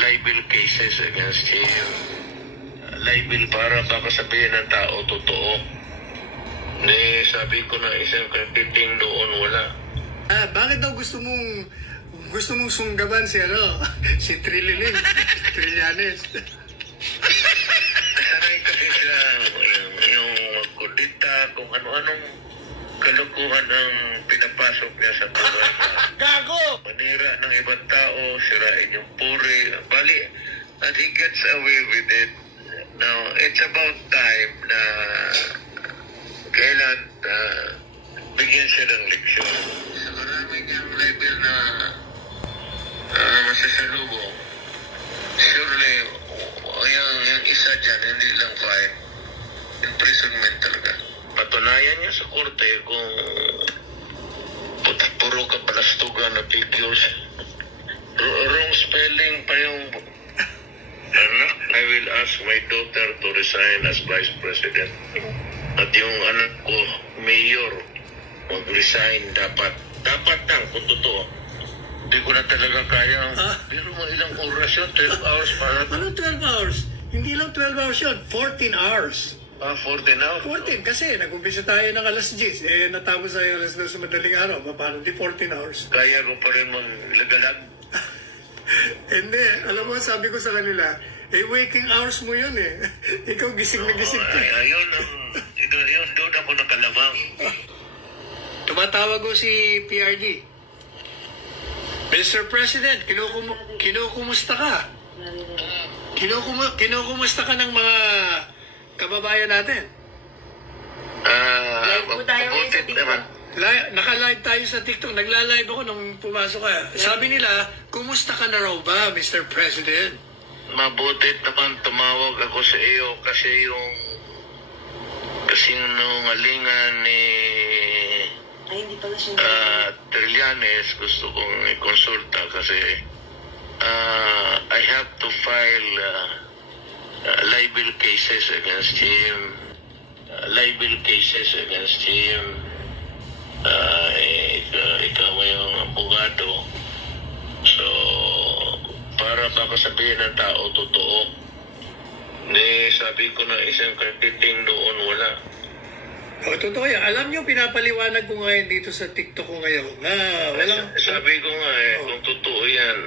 libel cases against him. Libel para baka sabihin ng tao totoo. Sabi ko na isang katiting doon wala. Bakit daw gusto mong sunggaban si si Trillanes? Sanay kasi siya yung magkudita kung ano-anong kalukuhan ang pinapasok niya sa buhay. Gago! Manira ng ibang tao, sirain yung puri. Bali, and he gets away with it. Now, it's about time na kailan bigyan siya ng leksyon. Maraming yung level na masasalubong. Surely, yung isa dyan, hindi lang fine. Imprisonment talaga. Patunayan niya sa korte kung puro kabalastugan na figures. Wrong spelling pa yung I will ask my daughter to resign as vice president. At yung anak ko, mayor, mag-resign dapat. Dapat lang kung totoo. Hindi ko na talaga kaya. Pero mo ilang oras yun? 12 hours para. Ano 12 hours? Hindi lang 12 hours yun. 14 hours. 14 hours? 14 kasi nag-umpisa tayo ng alas 10. Natapos tayo alas 2 sa madaling araw. Paano di 14 hours? Kaya ko pa rin maglagalag? Hindi. Alam mo, sabi ko sa kanila, waking hours mo yun eh. Ikaw gising na gising ka. Ayun, doon ako nakalamang. Tumatawag ko si PRD. Mr. President, kinukumusta ka? Kinukumusta ka ng mga kababayan natin? Mabutit naman. Naka-live tayo sa TikTok. Nagla-live ako nung pumasok ka. Sabi nila, kumusta ka na raw ba, Mr. President? Mabutit naman tumawag ako sa iyo kasi yung kasinungalingan ni Trillanes gusto kong i-consulta kasi I have to file libel cases against him. Ikaw yung abogado. So, para baka sabihin ng tao totoo. Sabi ko na isang katiting doon wala. Totoo yan. Alam niyo, pinapaliwanag ko ngayon dito sa TikTok ko ngayon na walang... Sabi ko nga kung totoo yan,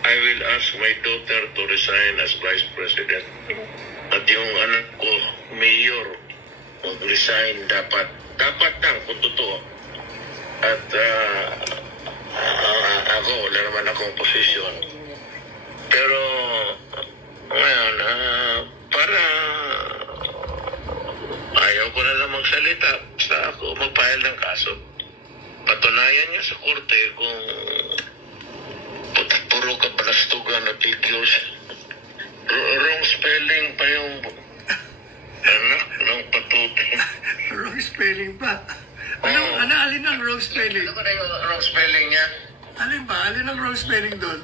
I will ask my daughter to resign as vice president. At yung anak ko, mayor, mag-resign dapat. Dapat lang kung totoo. At ako, wala naman akong posisyon. Pero ngayon, para ayaw ko na lang magsalita. Basta ako mag-file ng kaso. Patunayan niya sa korte kung puro kabalastugan na figures. Wrong spelling pa yung ng patuti. Wrong spelling pa? Alin ang wrong spelling? Ano na yung wrong spelling niya? Alin ba? Alin ang wrong spelling doon?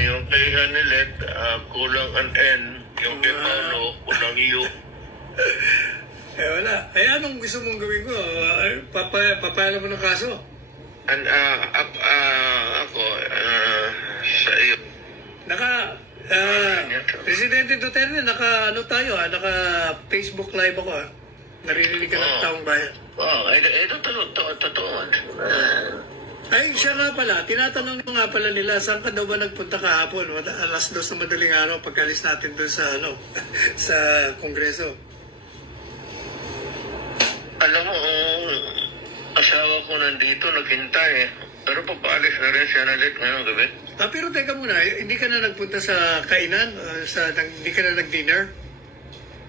Yung kay Hanilet, kulang an N. Yung kay Paulo, kulang U. Wala. Anong gusto mong gawin ko? Papayala mo ng kaso? Ako, sa iyo. Presidente Duterte, naka Facebook live ako Naririnig ka ng taong bayan. Totoo. Ay, siya nga pala, tinatanong nga pala nila, saan ka daw ba nagpunta kahapon? Alas 2 na madaling araw, pagkalis natin doon sa, sa Kongreso. Alam mo, asawa ko nandito, naghintay Pero papaalis na rin siya nalit ngayong gabi. Pero teka muna, hindi ka na nagpunta sa kainan? Hindi ka na nag-dinner?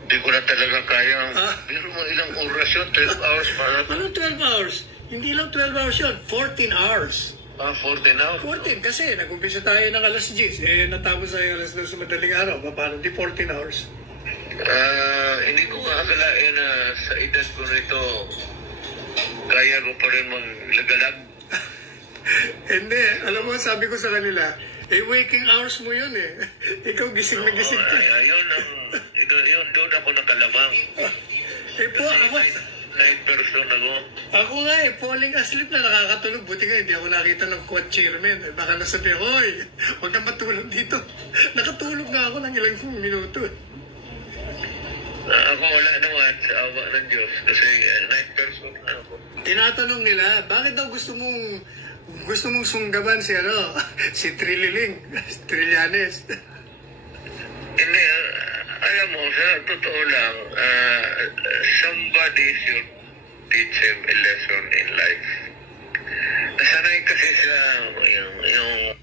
Hindi ko na talaga kaya. Pero mo ilang oras yun, 12 hours para. Ano 12 hours? Hindi lang 12 hours yun, 14 hours. 14 hours? 14 kasi nag-umpisa tayo ng alas 10. Natapos tayo alas 2 sa madaling araw. Paano di 14 hours? Hindi ko kakalain na sa edad ko nito, kaya ko pa rin maglagalag. Hindi. Alam mo, sabi ko sa kanila, waking hours mo yun Ikaw gising na gising ka. Yun, doon ako nakalamang. Po, night person ako. Ako nga falling asleep na nakakatulog. Buti nga, hindi ako nakita ng quad chairman. Baka nasabi, hoy, huwag na matulog dito. Nakatulog nga ako ng ilang minuto. Ako wala naman sa awa ng Diyos kasi night person ako. Tinatanong nila, bakit daw gusto mong sunggaban si si Trillanes. Hindi, alam mo, sa totoo lang, somebody should teach him a lesson in life. Nasanay kasi sa yung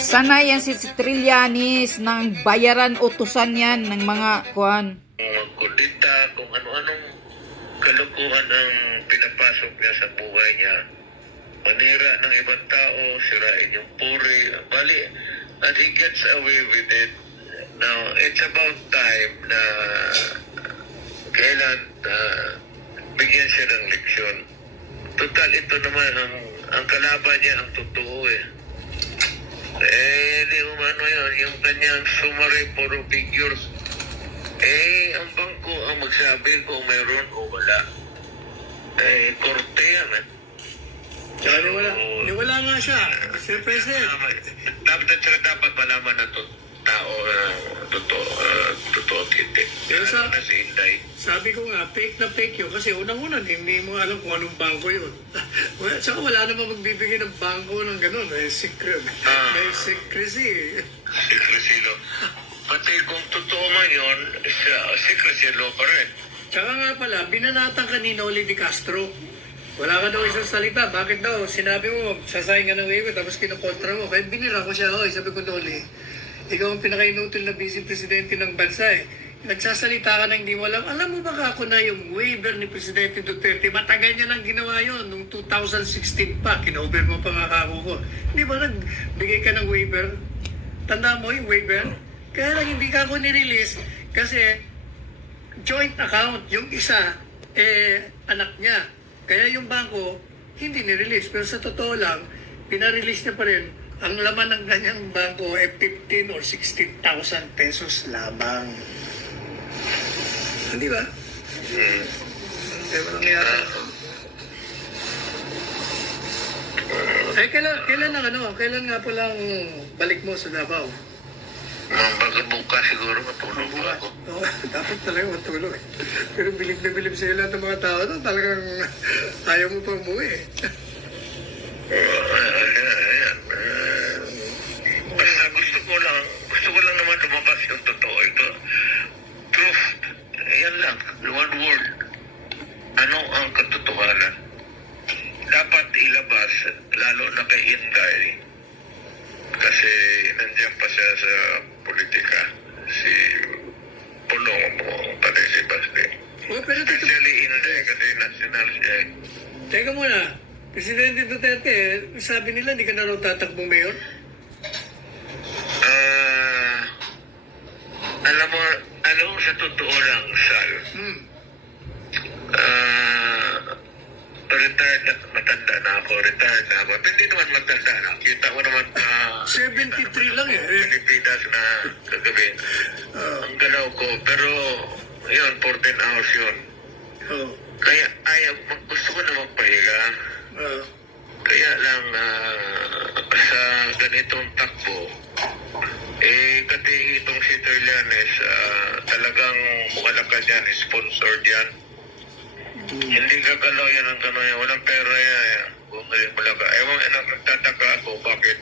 Sanay yan si Trillanes ng bayaran utusan yan ng mga kuan. magkudita, kung ano-anong kalukuhan ang pinapasok niya sa buhay niya. Manira ng ibang tao, sirain yung puri, bali, and he gets away with it. Now, it's about time na kailan bigyan siya ng leksyon. Total, ito naman ang kalaban niya, ang totoo eh. Di umano yun, yung kanyang summary, puro figures. Ang bangko ang magsabi kung mayroon o wala. Korte yan eh. Tsaka niwala nga siya, Mr. President. Dapat malaman ng tao totoo at hindi. Pero Na si Inday. sabi ko nga, fake na fake yun. Kasi unang-una, hindi mo alam kung anong bangko yun. Tsaka wala naman magbibigay ng bangko ng gano'n. May secrecy. Secrecy law. Pati kung totoo man yun, secrecy law pa rin. Tsaka nga pala, binanatan ka ni Noli Di Castro. Wala ka daw isang salita. Bakit daw? Sinabi mo, sasayang ka ng waiver, tapos kinukontra mo. Kaya binira ko siya, sabi ko, Noli, ikaw ang pinaka-inutil na vice presidente ng bansa eh. Nagsasalita ka na hindi mo alam. Alam mo ba ako na yung waiver ni Presidente Duterte, matagal niya lang ginawa yun. Noong 2016 pa, kinover mo pa nga ako ko. Hindi ba nagbigay ka ng waiver? Tanda mo yung waiver? Kaya lang hindi ka ako nirelease kasi joint account. Yung isa, anak niya. Kaya yung bangko, hindi nirelease. Pero sa totoo lang, pinarelease niya pa rin. Ang laman ng kanyang bangko ay 15 or 16,000 pesos lamang. Hindi ba? Kaya walang nangyari. Kailan nga po lang balik mo sa Davao? Bakit bukas siguro matulog pa ako. Oo, dapat talaga matulog. Pero bilib na bilib sa'yo lahat ng mga tao na talagang ayaw mo pa umuwi. Basta gusto ko lang naman lumabas yung totoo. Ito, truth, yan lang, one word. Ano ang katotohanan? Dapat ilabas, lalo na kay Inday. Kasi nandiyan pa siya sa politika. Si Pulong mo, pati si Basti. Pero Especially Inday, kasi national siya. Teka muna, Presidente Duterte, sabi nila hindi ka na raw tatakbong mayor? Alam mo sa totoo lang, Sal, retired na, matanda na ako. Hindi naman matanda na. Kita ko naman 73 lang eh. Pilipinas na kagabi. Ang galaw ko. Pero, yun, 14 hours yun. Kaya, gusto ko na magpahiga. Kaya lang, sa ganitong takbo, kasi itong si Trillanes, talagang mukalakan yan, sponsored yan. Hindi gagalaw yan ang gano'n yan. Walang pera yan. Bumalik Malaga. Ewan, nagtataka ako bakit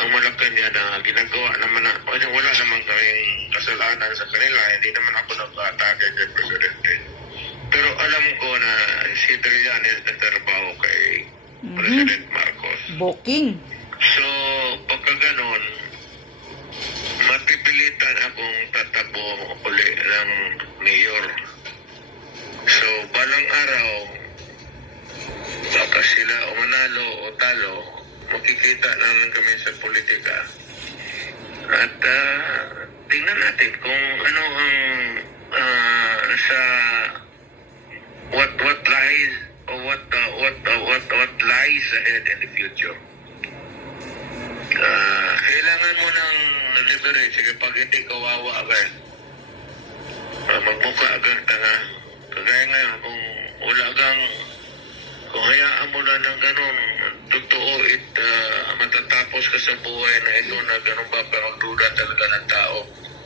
ang Malacanang na ginagawa naman na, wala naman kaming kasalanan sa kanila. Hindi naman ako nag-atake kay Presidente. Pero alam ko na si Trillanes nagtrabaho kay President Marcos. Booking. So, pagka ganon, mapipilitan akong tatakbo uli ng mayor. So, balang araw, baka sila o manalo o talo, makikita naman kami sa politika. At tingnan natin kung ano ang nasa what lies or what lies ahead in the future. Kailangan mo ng leverage kapag hindi kawawa ka. magmukha agang tanga. Kagaya ngayon, kung wala kang, kung hayaan mo na ng ganun, totoo matatapos ka sa buhay na ito na ganun ba, pero magduda talaga ng tao.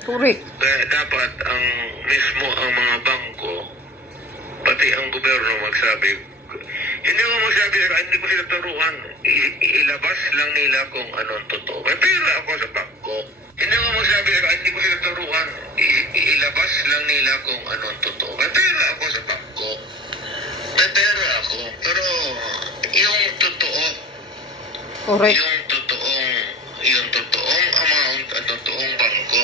Correct. Kaya dapat ang mismo ang mga bangko, pati ang gobyerno magsabi, hindi mo magsabi, hindi ko sila turuan, ilabas lang nila kung anong totoo. May pera ako sa bangko. Hindi mo magsabi, hindi ko sila turuan, ilabas lang nila kung anong totoo. May pera ako sa bangko. May pera ako. Pero yung totoo, Correct. yung totoong amount at totoong bangko.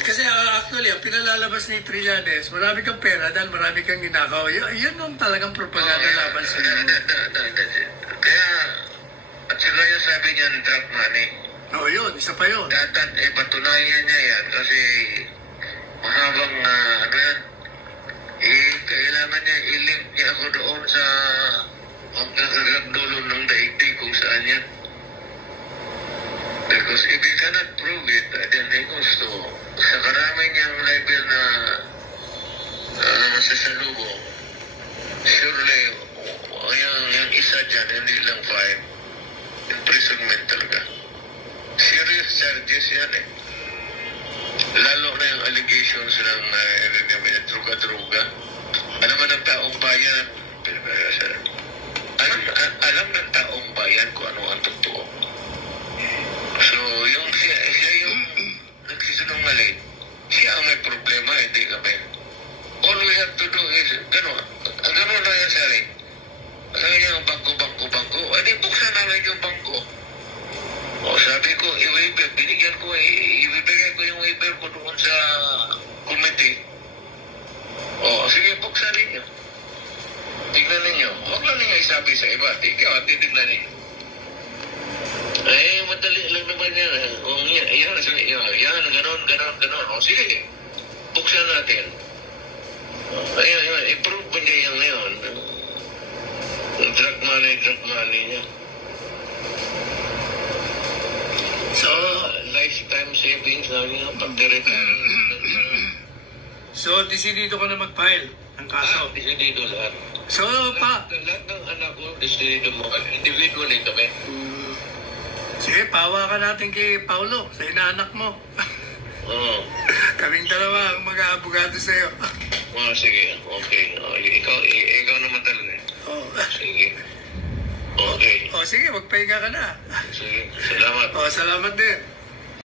Kasi actually, ang pinalalabas ni Trillanes, marami kang pera dahil marami kang ginakaw. Yan ang talagang propaganda laban sa iyo. Kaya, at saka yung sabi niya, drug money. Oo, yun. Isa pa yun. Dapat patunayan niya yan kasi mahabang ano yan. Kailangan niya i-link niya ako doon sa hanggang dulo ng daigdig kung saan yan. Because if you cannot prove it, then it goes to sa karami niyang level na masasalubong, surely yung isa dyan, hindi lang fine. Imprisonment talaga. Serious charges yan eh. Lalo na yung allegations ng druga-druga. Alam mo ng taong bayan, alam ng taong bayan kung ano ang totoo. So, yung siya yung nagsisinungaling, siya ang may problema, hindi kami. All we have to do is, gano'n lang yan sa rin. Sabi niya, bangko. Hindi, buksan namin yung bangko. O, sabi ko, i-waiver, binigyan ko, ibibigay ko yung waiver ko doon sa committee. O, sige, buksan ninyo. Tignan ninyo. Huwag lang ninyo isabi sa iba. Titignan ninyo. Madali lang naman yan. Kung yan, ganon. O, sige, buksan natin. Ayun, i-prove mo niya yan ngayon. Drug money niya. So, lifetime savings na niya, pag-retire. so, desidido ka na mag-file ng kaso. Desidido lahat. So, Lahat ng anak ko, desidido mo. Individually kami. Sige, pawa ka natin kay Paulo, sa inaanak mo. Oo. Kaming dalawa ang mag-aabogado sa'yo. Sige, okay. Ikaw naman talaga. Oh. Sige. Okay. Sige, magpahinga ka na. Sige, salamat. Salamat din.